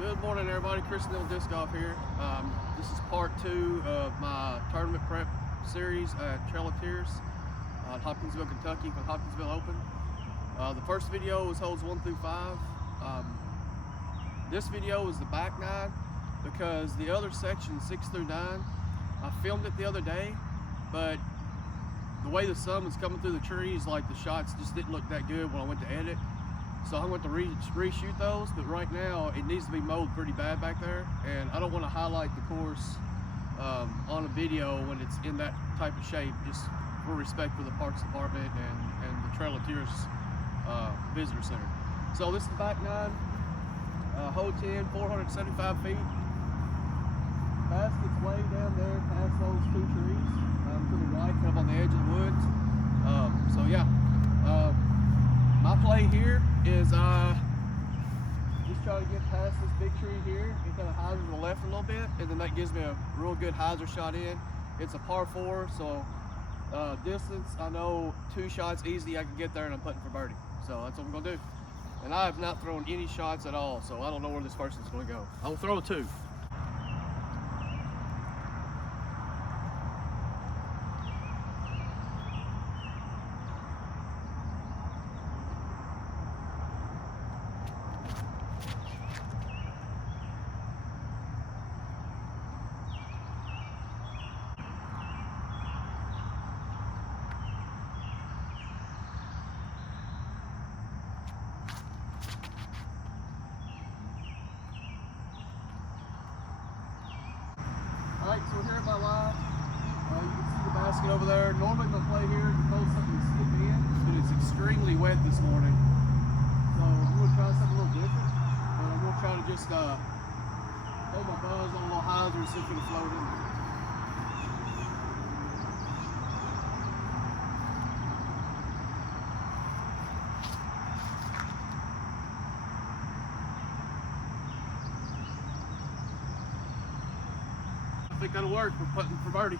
Good morning, everybody. Chris Disc Golf here. This is part 2 of my tournament prep series at Trail of Tears at Hopkinsville, Kentucky for the Hopkinsville Open. The first video was holes 1 through 5. This video is the back 9 because the other section, 6 through 9, I filmed it the other day, but the way the sun was coming through the trees, like the shots just didn't look that good when I went to edit. So I'm going to reshoot those, but right now it needs to be mowed pretty bad back there, and I don't want to highlight the course on a video when it's in that type of shape, just for respect for the Parks Department and the Trail of Tears Visitor Center. So this is the back 9, hole 10, 475 feet. Basket's way down there past those 2 trees to the right, kind of on the edge of the woods. So yeah. My play here is just try to get past this big tree here and kind of hyzer to the left a little bit, and then that gives me a real good hyzer shot in. It's a par 4, so distance, I know 2 shots easy, I can get there and I'm putting for birdie. So that's what I'm gonna do. And I have not thrown any shots at all, so I don't know where this person's gonna go. I will throw 2. Alright, so we're here at my line. You can see the basket over there. Normally my play here is to throw something to skip in, but it's extremely wet this morning. So I'm going to try something a little different. But I'm going to try to just throw my buzz on a little hyzer and see if it'll float in there. I think that'll work. We're putting for birdie.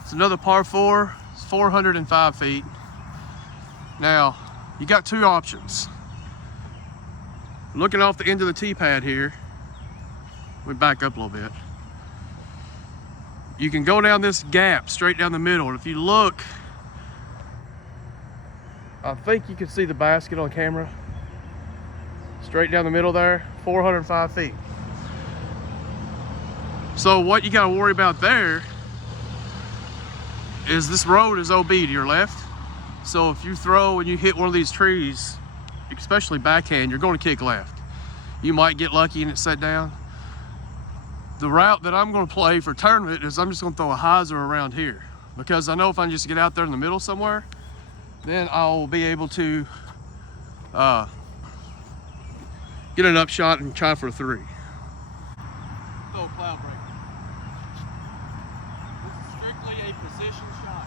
It's another par 4. It's 405 feet. Now, you got 2 options. Looking off the end of the tee pad here, we back up a little bit. You can go down this gap straight down the middle, and if you look, I think you can see the basket on camera. Straight down the middle there, 405 feet. So what you gotta worry about there is this road is OB to your left. So if you throw and you hit one of these trees, especially backhand, you're gonna kick left. You might get lucky and it set down. The route that I'm gonna play for tournament is I'm just gonna throw a hyzer around here, because I know if I just get out there in the middle somewhere, then I'll be able to get an upshot and try for a 3. Oh, cloud breaker. This is strictly a position shot.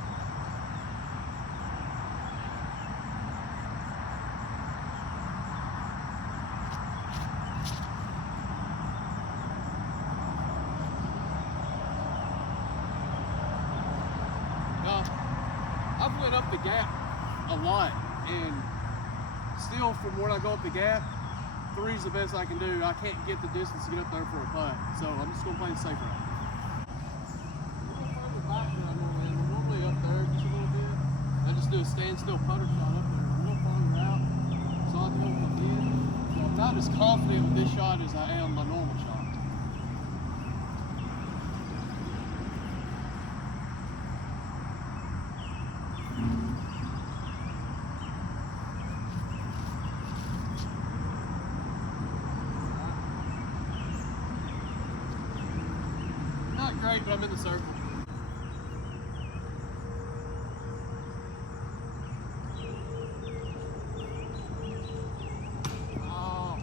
Now, I've went up the gap a lot, and still from where I go up the gap, 3 is the best I can do. I can't get the distance to get up there for a putt, so I'm just gonna play the safe route. A little further back than I normally up there just a little bit. I just do a standstill putter shot up there, a little farther out, so I can hold my in. So I'm not as confident with this shot as I am my normal shot. Not great, but I'm in the circle. Oh.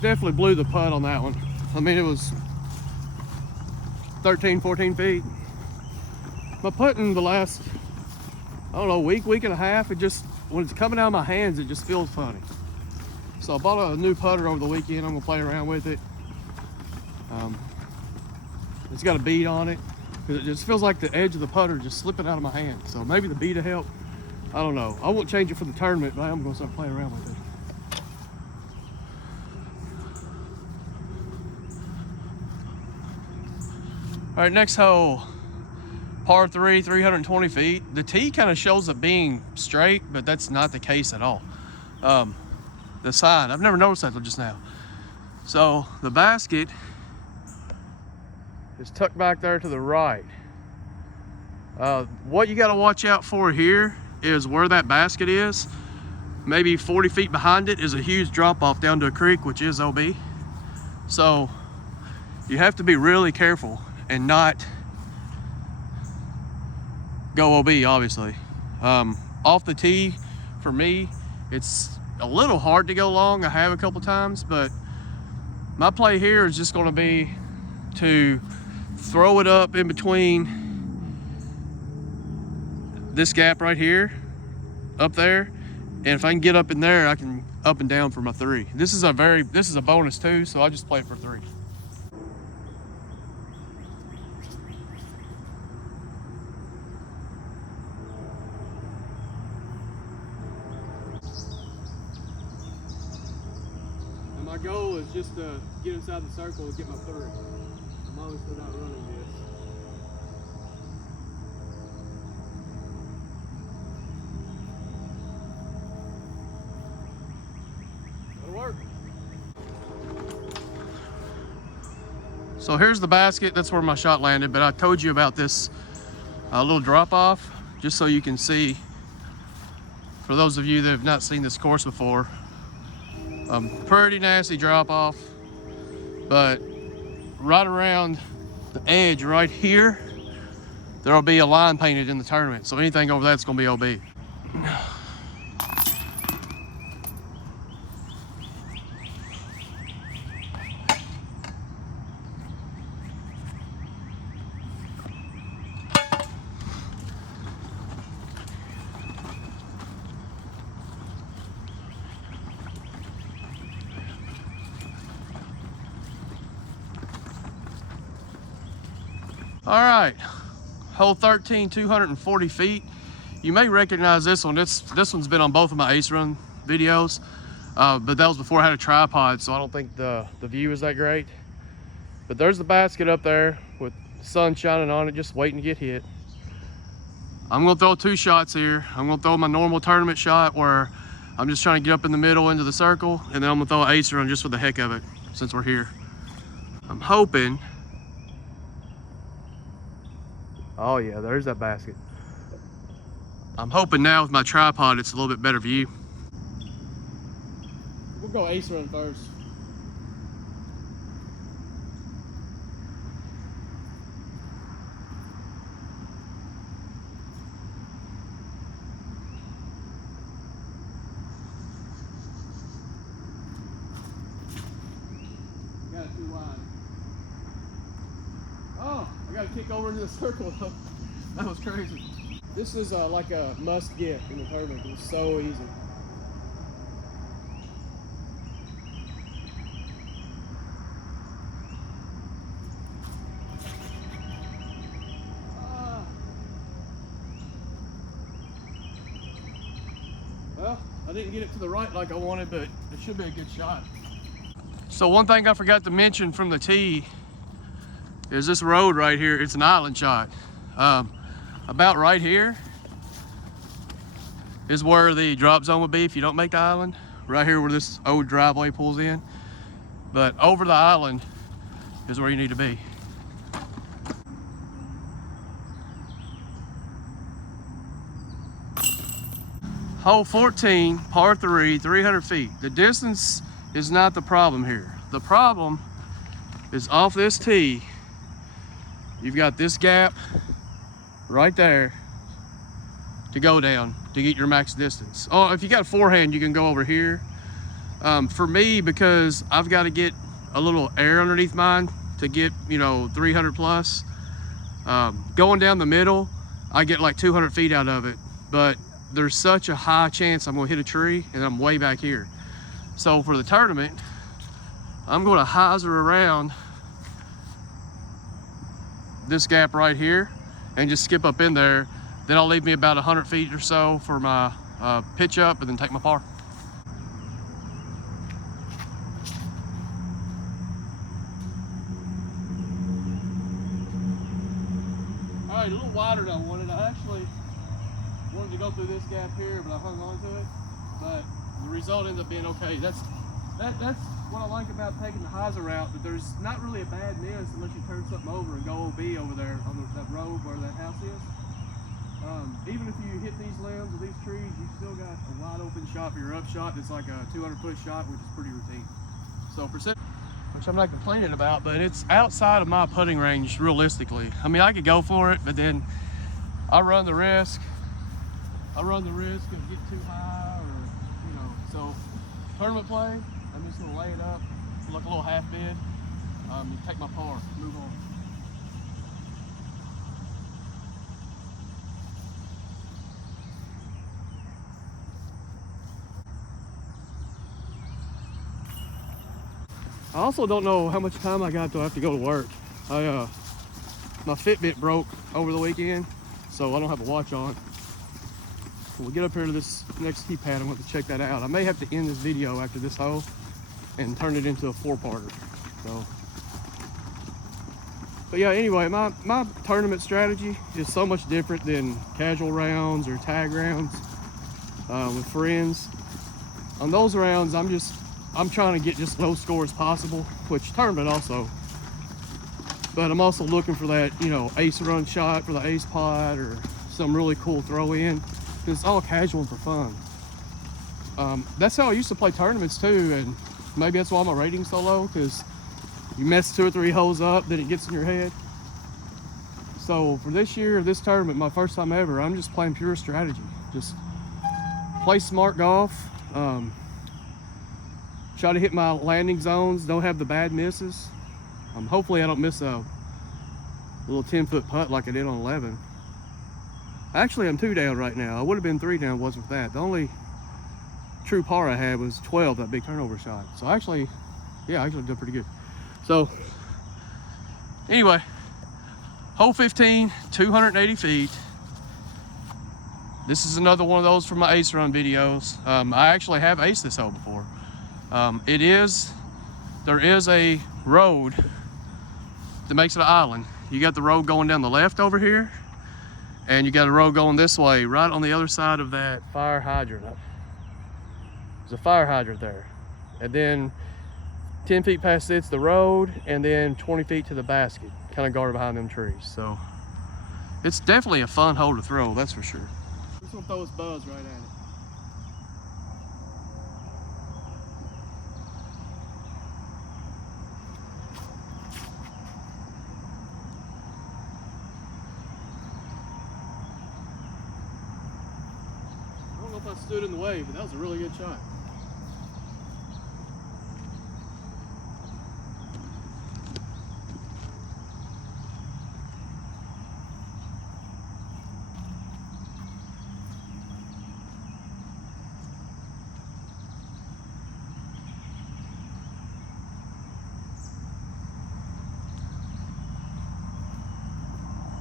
Definitely blew the putt on that one. I mean, it was 13, 14 feet. My putting the last, I don't know, week and a half, it just, when it's coming out of my hands, it just feels funny. So I bought a new putter over the weekend. I'm gonna play around with it. It's got a bead on it. It just feels like the edge of the putter just slipping out of my hand. So maybe the bead will help. I don't know. I won't change it for the tournament, but I am going to start playing around with it. All right, next hole, par 3, 320 feet. The tee kind of shows it being straight, but that's not the case at all. The sign, I've never noticed that until just now. So the basket is tucked back there to the right. What you got to watch out for here is where that basket is. Maybe 40 feet behind it is a huge drop off down to a creek, which is OB. So you have to be really careful and not go OB, obviously. Off the tee, for me, it's a little hard to go long. I have a couple times, but my play here is just going to be to throw it up in between this gap right here, up there, and if I can get up in there, I can up and down for my 3. This is a bonus too, so I just play for 3. And my goal is just to get inside the circle and get my 3. I'm obviously not running this. Work. So here's the basket. That's where my shot landed, but I told you about this little drop off just so you can see, for those of you that have not seen this course before. Pretty nasty drop off, but right around the edge right here there'll be a line painted in the tournament, so anything over that's going to be OB. All right, hole 13, 240 feet. You may recognize this one. This one's been on both of my Ace Run videos, but that was before I had a tripod, so I don't think the view is that great. But there's the basket up there with the sun shining on it, just waiting to get hit. I'm gonna throw 2 shots here. I'm gonna throw my normal tournament shot where I'm just trying to get up in the middle into the circle, and then I'm gonna throw an Ace Run just for the heck of it, since we're here. I'm hoping. Oh yeah, there's that basket. I'm hoping now with my tripod it's a little bit better view. We'll go Ace Run first. Got it too wide. Oh, I got to kick over into the circle though. That was crazy. This is like a must get in the tournament. It's so easy. Well, I didn't get it to the right like I wanted, but it should be a good shot. So one thing I forgot to mention from the tee is this road right here. It's an island shot. About right here is where the drop zone would be if you don't make the island. Right here where this old driveway pulls in. But over the island is where you need to be. Hole 14, par 3, 300 feet. The distance is not the problem here. The problem is off this tee. You've got this gap right there to go down to get your max distance. Oh, if you got a forehand, you can go over here. For me, because I've got to get a little air underneath mine to get, 300 plus. Going down the middle, I get like 200 feet out of it, but there's such a high chance I'm gonna hit a tree and I'm way back here. So for the tournament, I'm gonna hyzer around this gap right here and just skip up in there. Then I'll leave me about 100 feet or so for my pitch up and then take my par. All right, a little wider than I wanted. I actually wanted to go through this gap here, but I hung on to it. But the result ends up being okay. That's what I like about taking the hyzer route, that there's not really a bad miss unless you turn something over and go OB over there on that road where that house is. Even if you hit these limbs or these trees, you still got a wide open shot for your up shot that's like a 200-foot shot, which is pretty routine. So which I'm not complaining about, but it's outside of my putting range realistically. I mean, I could go for it, but then I run the risk of getting too high, or so tournament play, I'm just gonna lay it up, look a little half bid, take my par, move on. I also don't know how much time I got till I have to go to work. My Fitbit broke over the weekend, so I don't have a watch on. When we get up here to this next tee pad, I'm going to check that out. I may have to end this video after this hole and turn it into a 4-parter. So, but yeah, anyway, my tournament strategy is so much different than casual rounds or tag rounds with friends. On those rounds, I'm trying to get just low score as possible, which tournament also. But I'm also looking for that, ace run shot for the ace pot or some really cool throw in. It's all casual and for fun. That's how I used to play tournaments too, and maybe that's why my rating's so low, because you mess 2 or 3 holes up, then it gets in your head. So for this year, this tournament, my first time ever, I'm just playing pure strategy. Just play smart golf. Try to hit my landing zones, don't have the bad misses. Hopefully I don't miss a little 10-foot putt like I did on 11. Actually, I'm 2 down right now. I would have been 3 down, wasn't for that. The only true par I had was 12, that big turnover shot. So actually, yeah, I actually did pretty good. So anyway, hole 15, 280 feet. This is another one of those from my ace run videos. I actually have aced this hole before. There is a road that makes it an island. You got the road going down the left over here, and you got a road going this way, right on the other side of that fire hydrant. There's a fire hydrant there. And then 10 feet past it's the road, and then 20 feet to the basket, kind of guarded behind them trees. So it's definitely a fun hole to throw, that's for sure. This one throws buzz right at it. I don't know if I stood in the way, but that was a really good shot.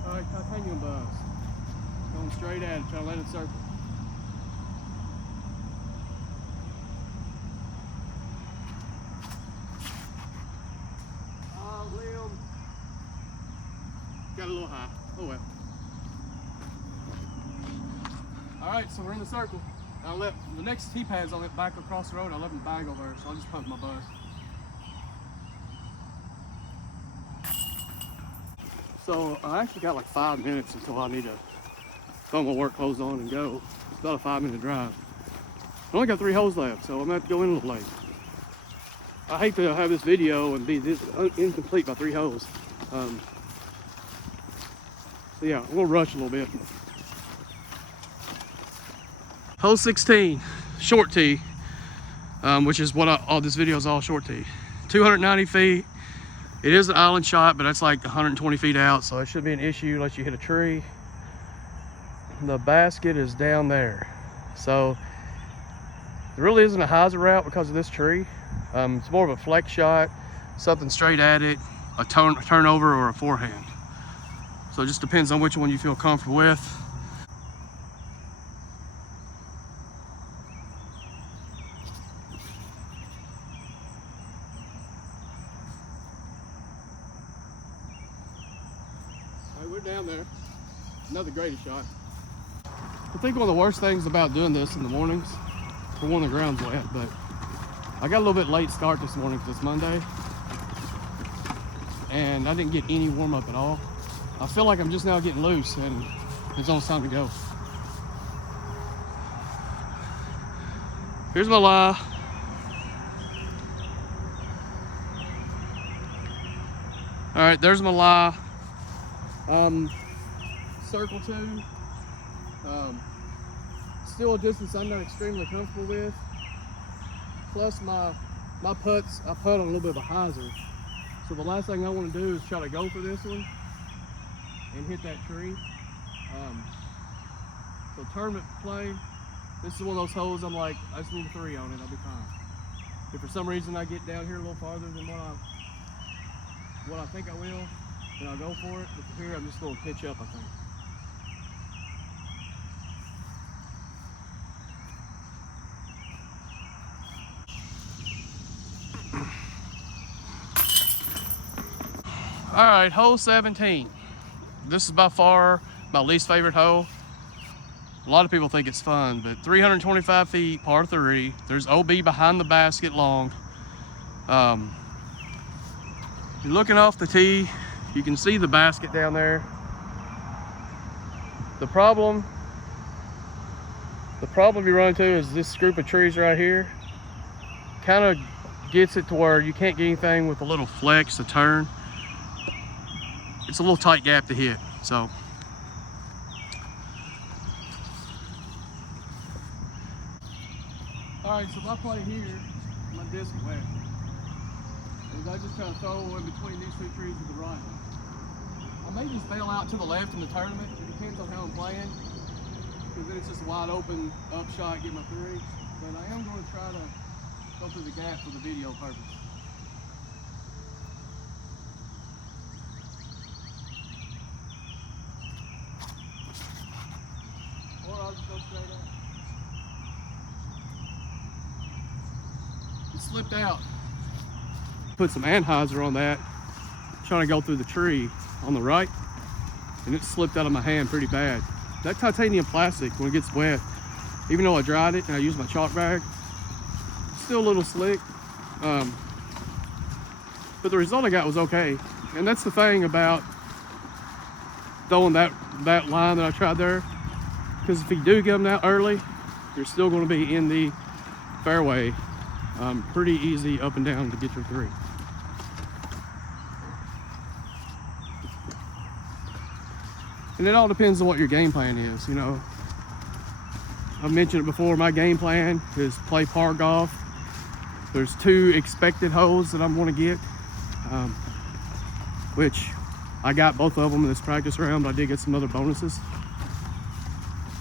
All right, titanium buzz. Going straight at it, trying to let it circle. Got a little high. Oh well. All right, so we're in the circle. I left the next tee pads on it back across the road. I left them bag over there, so I'll just pump my buzz. So I actually got like 5 minutes until I need to throw my work clothes on and go. It's about a 5-minute drive. I only got 3 holes left, so I'm gonna have to go in a little late. I hate to have this video and be this incomplete by 3 holes. So yeah, we'll rush a little bit. Hole 16, short tee, which is what all this video is all short tee. 290 feet. It is an island shot, but that's like 120 feet out, so it shouldn't be an issue unless you hit a tree. The basket is down there. So there really isn't a hyzer route because of this tree. It's more of a flex shot, something straight at it, a turnover or a forehand. So it just depends on which one you feel comfortable with. All right, we're down there. Another Grady shot. I think one of the worst things about doing this in the mornings, for one, the ground's wet, but I got a little bit late start this morning because it's Monday, and I didn't get any warm up at all. I feel like I'm just now getting loose, and it's almost time to go. Here's my lie. All right, there's my lie. Circle 2. Still a distance I'm not extremely comfortable with. Plus my putts, I putt on a little bit of a hyzer. So the last thing I want to do is try to go for this one and hit that tree. So tournament play, this is one of those holes I'm like, I just need a 3 on it, I'll be fine. If for some reason I get down here a little farther than what I think I will, then I'll go for it. But from here, I'm just going to pitch up, I think. All right, hole 17. This is by far my least favorite hole. A lot of people think it's fun, but 325 feet, par 3. There's OB behind the basket long. You're looking off the tee. You can see the basket down there. The problem you run into is this group of trees right here. Kind of gets it to where you can't get anything with a little flex to turn. It's a little tight gap to hit, so. All right, so if I play here, my disc is wet. Is I just kind of throw in between these 2 trees to the right. I may just bail out to the left in the tournament. It depends on how I'm playing, because then it's just a wide open up shot, get my 3. But I am going to try to go through the gap for the video purpose. Or I'll just go straight up. It slipped out. Put some anhyzer on that, trying to go through the tree on the right, and it slipped out of my hand pretty bad. That titanium plastic, when it gets wet, even though I dried it and I used my chalk bag, it's still a little slick. But the result I got was okay. And that's the thing about throwing that line that I tried there, because if you do get them out early, you're still going to be in the fairway pretty easy up and down to get your 3. And it all depends on what your game plan is, you know. I've mentioned it before, my game plan is play par golf. There's 2 expected holes that I'm going to get, which I got both of them in this practice round, but I did get some other bonuses.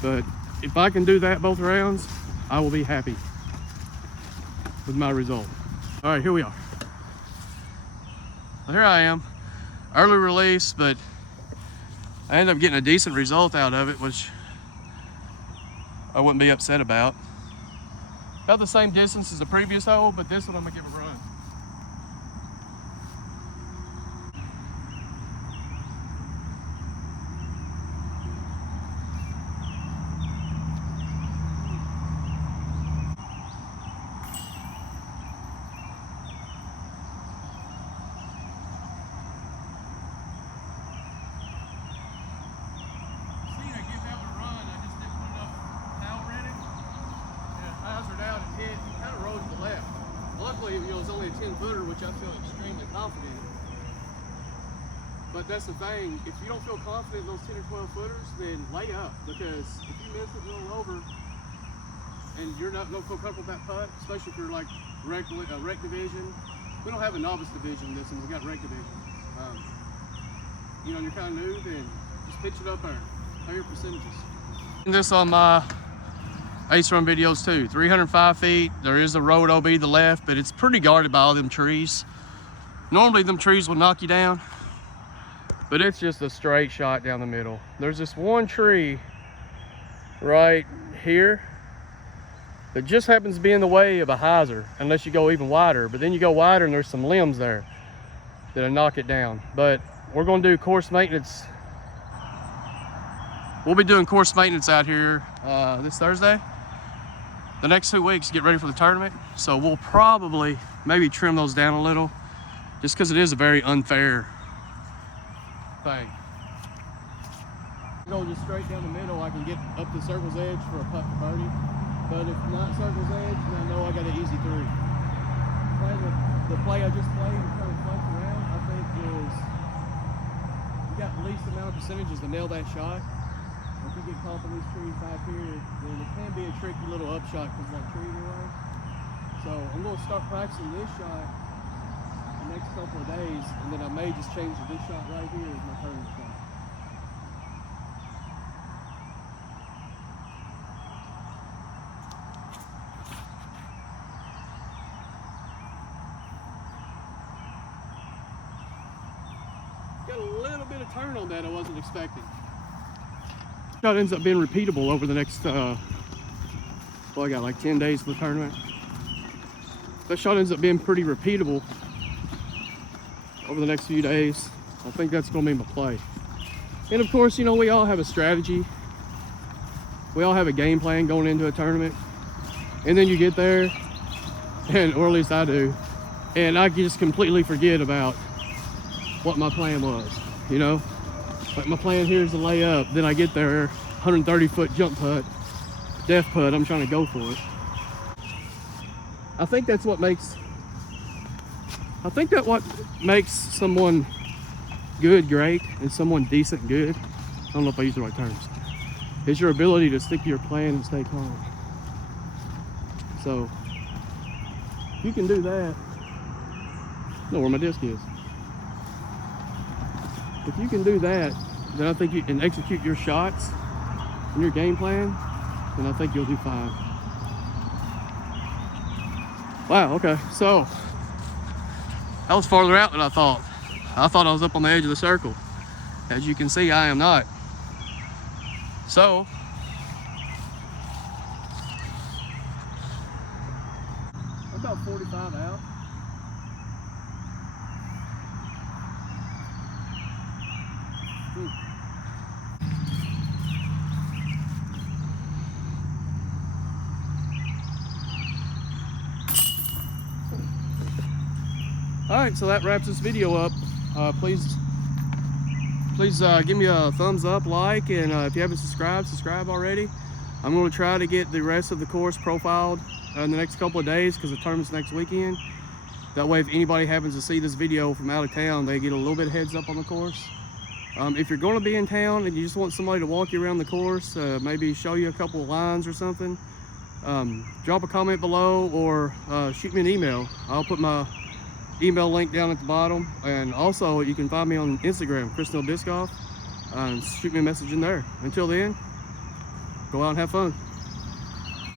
But if I can do that both rounds, I will be happy with my result. All right, here we are. Well, here I am, early release, but I ended up getting a decent result out of it, which I wouldn't be upset about. About the same distance as the previous hole, but this one I'm gonna give a run. Luckily, you know, it's only a 10-footer, which I feel extremely confident in. But that's the thing, if you don't feel confident in those 10 or 12 footers, then lay up, because if you miss it rolling over and you're not going to feel comfortable with that putt, especially if you're like rec division. We don't have a novice division in this one, we got rec division. You know, and you're kind of new, then just pitch it up there. How are your percentages? And this on my ace run videos too. 305 feet, there is a road OB to the left, but it's pretty guarded by all them trees. Normally them trees will knock you down. but it's just a straight shot down the middle. There's this one tree right here that just happens to be in the way of a hyzer, unless you go even wider. But then you go wider and there's some limbs there that'll knock it down. But we're gonna do course maintenance. We'll be doing course maintenance out here this Thursday. The next 2 weeks, get ready for the tournament. So we'll probably maybe trim those down a little, just because it is a very unfair thing. Go just straight down the middle. I can get up the circle's edge for a putt for birdie. But if not circle's edge, then I know I got an easy 3. The play I just played and kind of flex around, I think is you got the least amount of percentages to nail that shot. If you get caught in these trees back here, then it can be a tricky little upshot because of that tree in your way. So I'm going to start practicing this shot the next couple of days, and then I may just change to this shot right here as my tournament shot. Got a little bit of turn on that I wasn't expecting. Shot ends up being repeatable over the next, well, I got like 10 days for the tournament. That shot ends up being pretty repeatable over the next few days. I think that's gonna be my play. And of course, you know, we all have a strategy. We all have a game plan going into a tournament. And then you get there, and or at least I do, and I just completely forget about what my plan was, you know? Like my plan here is to lay up, then I get there, 130-foot jump putt, death putt, I'm trying to go for it. I think that's what makes someone good great and someone decent good. I don't know if I use the right terms. Is your ability to stick to your plan and stay calm. So, if you can do that, I know where my disc is. If you can do that, then I think you can execute your shots and your game plan, then I think you'll do fine. Wow, okay, so that was farther out than I thought. I thought I was up on the edge of the circle. As you can see, I am not. So, about 45 out. All right, so that wraps this video up. Please give me a thumbs up, like, and if you haven't subscribe already. I'm going to try to get the rest of the course profiled in the next couple of days because the tournament's next weekend. That way, if anybody happens to see this video from out of town, they get a little bit of heads up on the course. If you're going to be in town and you just want somebody to walk you around the course, maybe show you a couple of lines or something, drop a comment below or shoot me an email. I'll put my email link down at the bottom, and also you can find me on Instagram, Chris Neal Disc Golf, and shoot me a message in there. Until then, go out and have fun.